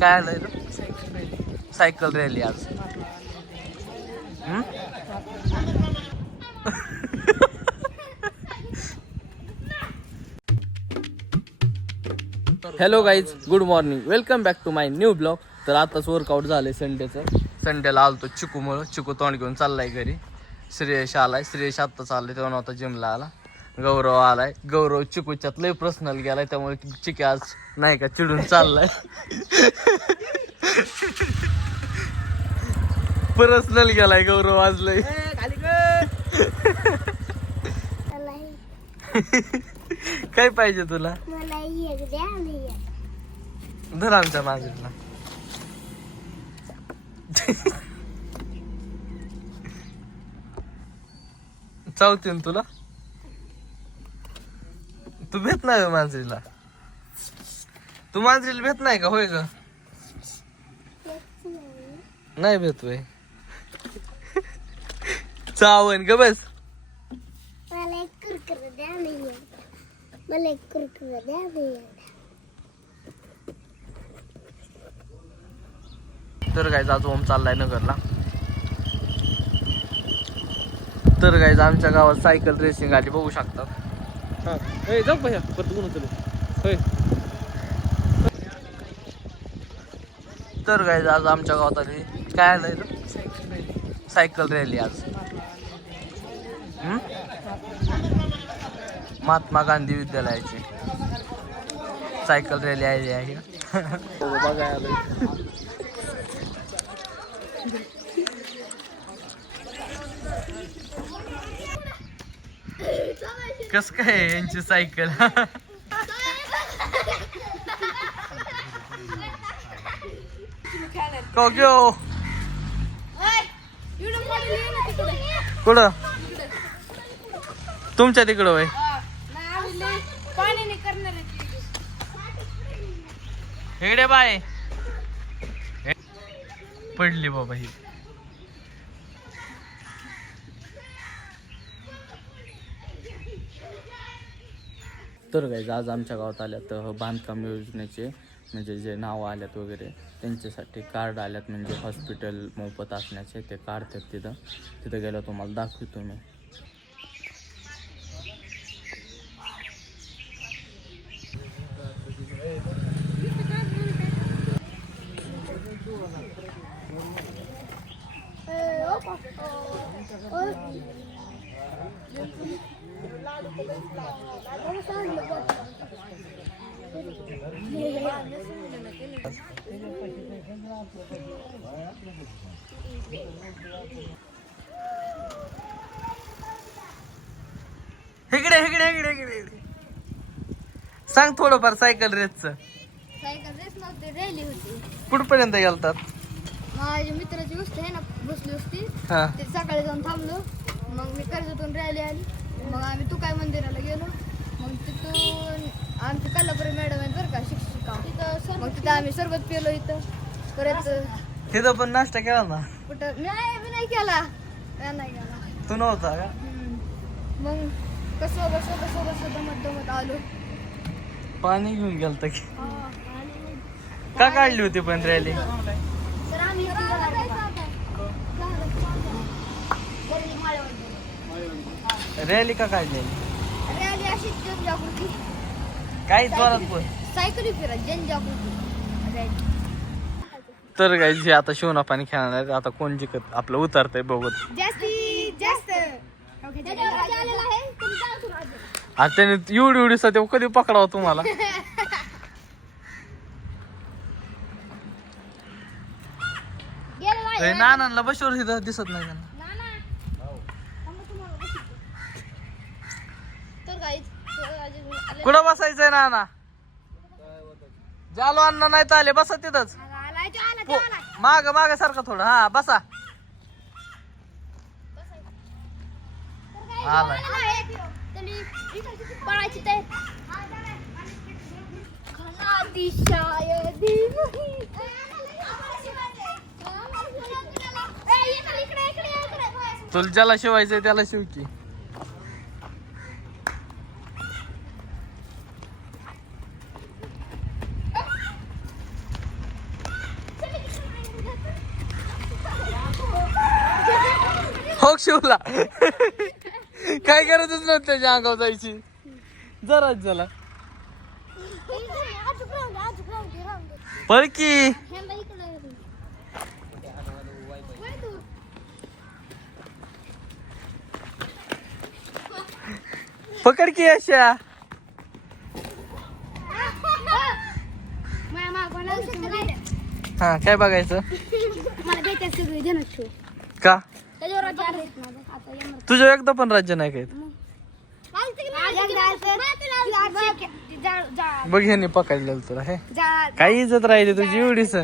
काय आलंय cycle rally आज. Hello guys, good morning, welcome back to my new blog. तर आताच वर्कआउट झालंय संडेचं. संडेला आलतो चिकूमुळं. चिकू तोंड घेऊन चाललाय घरी. श्रेयश आलाय. श्रेयश आत्ता चाललाय, तेव्हा नव्हता जिमला आला. गौरव आलाय. गौरव चिकूच्यात लय पर्सनल गेलाय, त्यामुळे चिकी आज नाही का चिडून चाललाय. पर्सनल गेलाय गौरव आज लय. काय पाहिजे तुला? धर आमच्या माझ्याला. चावते तुला. तू भेट नाही मांजरीला. तू मांजरीला भेट नाही का? होय ग, नाही भेटतोय. चावन ग बस. मला एक कुरकुरे द्या नाही. मला एक कुरकुरे द्या नाही. तर गाईज आज ओम चाललाय नगरला. तर गाईज आमच्या गावात सायकल रेसिंग आली, बघू शकतात. जाऊ भैया परत कोण होय. तर गाईज आज आमच्या गावात आली. काय आलंय सायकल रॅली आज. महात्मा गांधी विद्यालयाची सायकल रॅली आली आहे. बघायला कस काय यांची सायकल. कुठं? तुमच्या तिकडं वय हेडे बाय पडली बाबा ही. तर गाईज आज आमच्या गावात आल्यात बांधकाम योजनेचे, म्हणजे जे नाव आल्यात वगैरे त्यांच्यासाठी कार्ड आल्यात, म्हणजे हॉस्पिटल मोफत असण्याचे ते काढतात. तिथं गेलं तुम्हाला दाखवतो मी. इकडे सांग थोडंफार सायकल रेसचं. सायकल रेस नव्हती, रॅली होती. कुठपर्यंत गेलतात? माझ्या मित्राची गोष्ट आहे ना, बसली होती. ते सकाळी जाऊन थांबलो. मग मी कर्जतून रॅली आली. मग आम्ही तुकाई मंदिराला गेलो. मग तिथून आमची कल्लापुरी मॅडम आहेत बरं का, शिक्षिका. मग तिथं आम्ही सरबत पिलो. इथं परत तिथं पण नाश्ता केला ना? कुठं मी नाही केला. तू नव्हता का? मग कसं दमत आलो. पाणी घेऊन गेलता की का काढली होती पण रॅली? रॅली का काढलेली? रॅली अशी जनजागृती. काही जोरात बोल. सायकली फिरा, जनजागृती. तर गाईज आता शिवना पाणी खेळणार आहेत. आता कोण जिंकत आपलं उतरतंय बघत. जास्तीत जास्त आता त्याने एवढी सध्या कधी पकडावं तुम्हाला. नानांना बसवर इथं दिसत नाही त्यांना. कुठं बसायचंय नाना? जालो अण्णा नाही तर आले, बसा तिथंच. माग सारखा थोडं. हा बसा. आलाय. तुला ज्याला शिवायचंय त्याला शिवकी. शिवला काय गरजच नव्हती त्याच्या अंगावर जायची. जरा झाला पळ की. पकड की अशा. हा काय बघायचं का? तुझं एकदा पण राज्य नाही काय बघ ह्याने पकडलेलं तुला हे काही इज्जत राहिली तुझी एवढीच.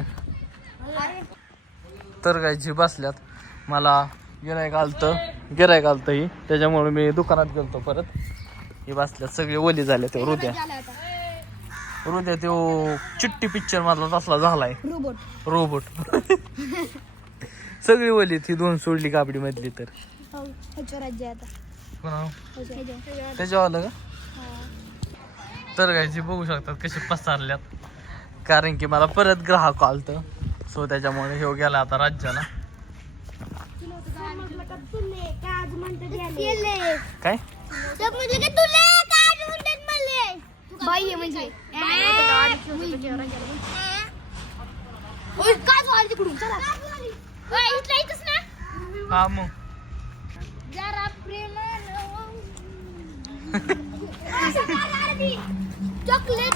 तर काय जी बसल्यात मला गिरायक आलतं ही त्याच्यामुळे मी दुकानात गेलतो परत. ही बसल्यात सगळे ओली झाले ते हृदय तो चिट्टी पिक्चर मधला तसला झालाय रोबोट सगळी ओली ती 2 सोडली कापडी मधली तर त्याच्यावर आलं का? तर काय बघू शकतात कसे पसारल्यात कारण की मला परत ग्राहक आलतं सो त्याच्यामुळे हे गेला आता राज्याला. काय हा मग चॉकलेट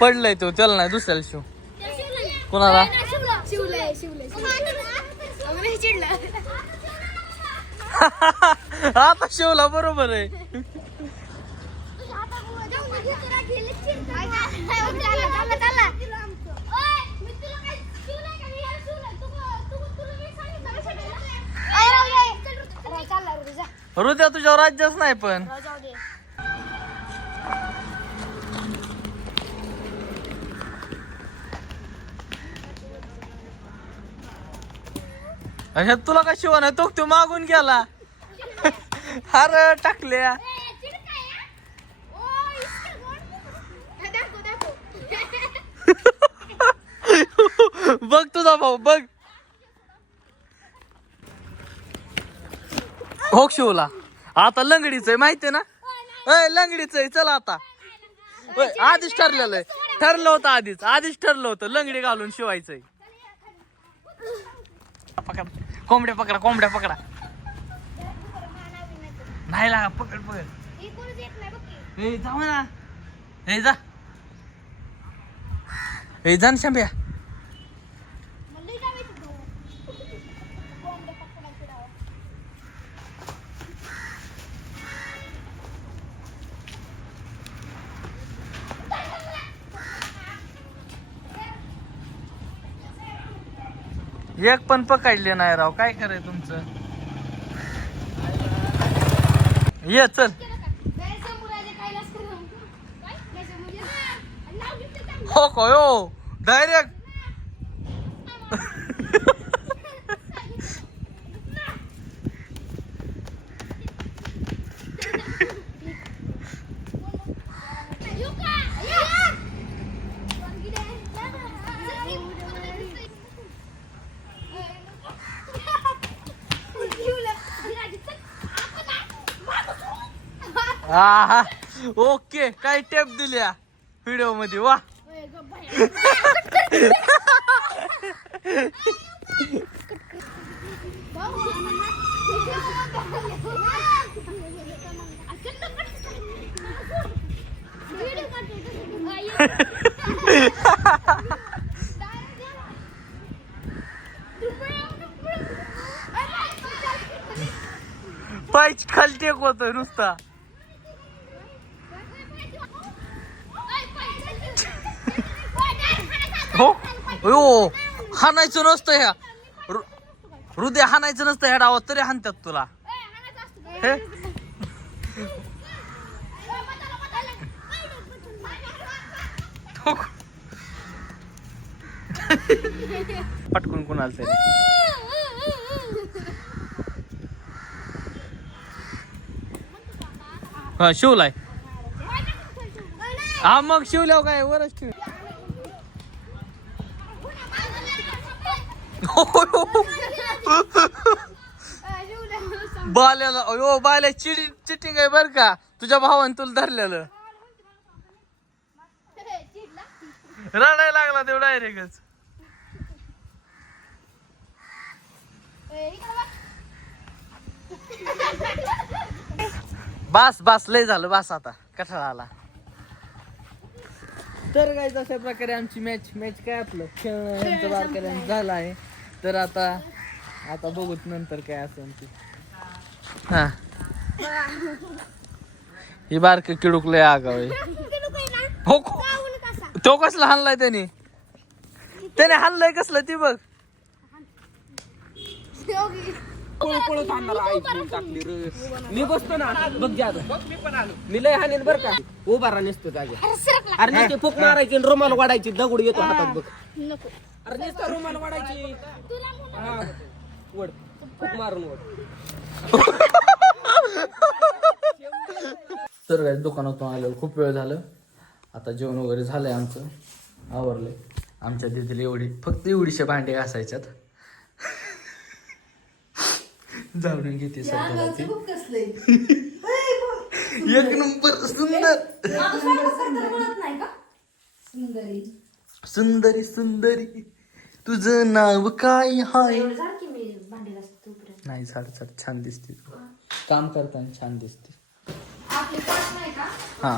पडलाय तो त्याला नाही दुसऱ्याला शिव. कोणाला आता शिवला बरोबर आहे. हृदय तुझ्यावर राज्यच नाही पण अरे तुला का शिवा नाही तो मागून गेला. अरे टाकल्या बघ तुझा भाऊ बघ हो शिवला आता लंगडीच आहे माहितीये ना. लंगडीच आहे चला आता. आधीच ठरलं होतं आधीच ठरलं होतं लंगडी घालून शिवायचंय. पकड कोंबड्या पकडा नाही लागा पकड जाऊ ना जा ना शंभ्या. एक पण पकडले नाही राव काय कराय तुमचं. ये चल हो कयो डायरेक्ट हा ओके काय टेप दिल्या व्हिडिओ मध्ये वा. पायच खाली टेक होत नुसता. हो हाणायचं नसतं ह्या हृदय हाणायचं नसतं ह्या डावात तरी हाणतात तुला. पटकून कुणाला तरी हा शिवलाय. हा मग शिवल्यावर काय वरच ठेव. बाल्याला अयो बाल्या चिटिंग आहे बर का. तुझ्या भावाने तुला धरलेलं. रडायला लागला तेवढा डायरेक्टच. बस लय झालं बस आता कठाळा आला. तर काय अशा प्रकारे आमची मॅच काय आपलं खेळणं बारकाऱ्यानं झालं आहे. तर आता बघूत नंतर काय असेल ते. हा ही बारक किडूक लय आगाव आहे. हो तो कसला हाणलाय त्याने हाणलंय कसलं ती बघ. पळत आणणार टाकली रे. मी बसतो ना बघ जात मी पण आलो. मी लय हाणेन बर का. उभा राहा नसतो जागे. अरे नुसते फुक मारायची रुमाल वाढायची दगड येतो हातात बघ. अरे नुसतं रुमाल वाढायची. हा वड फुक मारून वड. तर काय दुकानातून आलो खूप वेळ झालं. आता जेवण वगैरे झालंय आमचं आवरलंय. आमच्या दीदीला फक्त एवढीशे भांडे घासायच्यात. जाऊन घेते सध्याला ती. एक नंबर सुंदरी तुझं नाव काय हाय. नाही साड छान दिसते. काम करताना छान दिसते. हा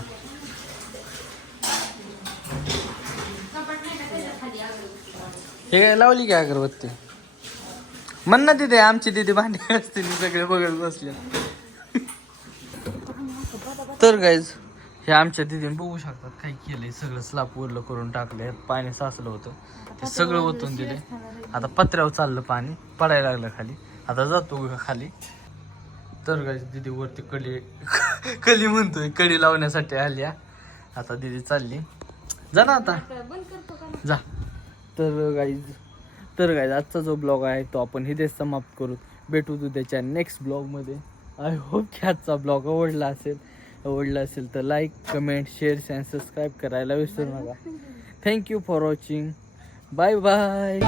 हे लावली काय अगरबत्ती म्हण ना तिथे. आमची तिथे भांडी असतील सगळे बघत बसले. तर गाईज हे आमच्या तिथीने बघू शकतात काय केलंय. सगळं स्लाप उरलं करून टाकलंय. पाणी साचलं होतं ते सगळं ओतून दिले. आता पत्र्यावर चाललं पाणी पडायला लागलं खाली. आता जातो खाली. तर गाईज दिदी वरती कली म्हणतोय कडी लावण्यासाठी आल्या. आता दिदी चालली जा ना आता जा. तर गाईज आजचा जो ब्लॉग आहे तो आपण इथेच समाप्त करू. भेटू उद्याच्या नेक्स्ट ब्लॉगमध्ये. आय होप की आजचा ब्लॉग आवडला असेल तर like comment share and subscribe करायला विसरू नका. Thank you for watching. Bye bye.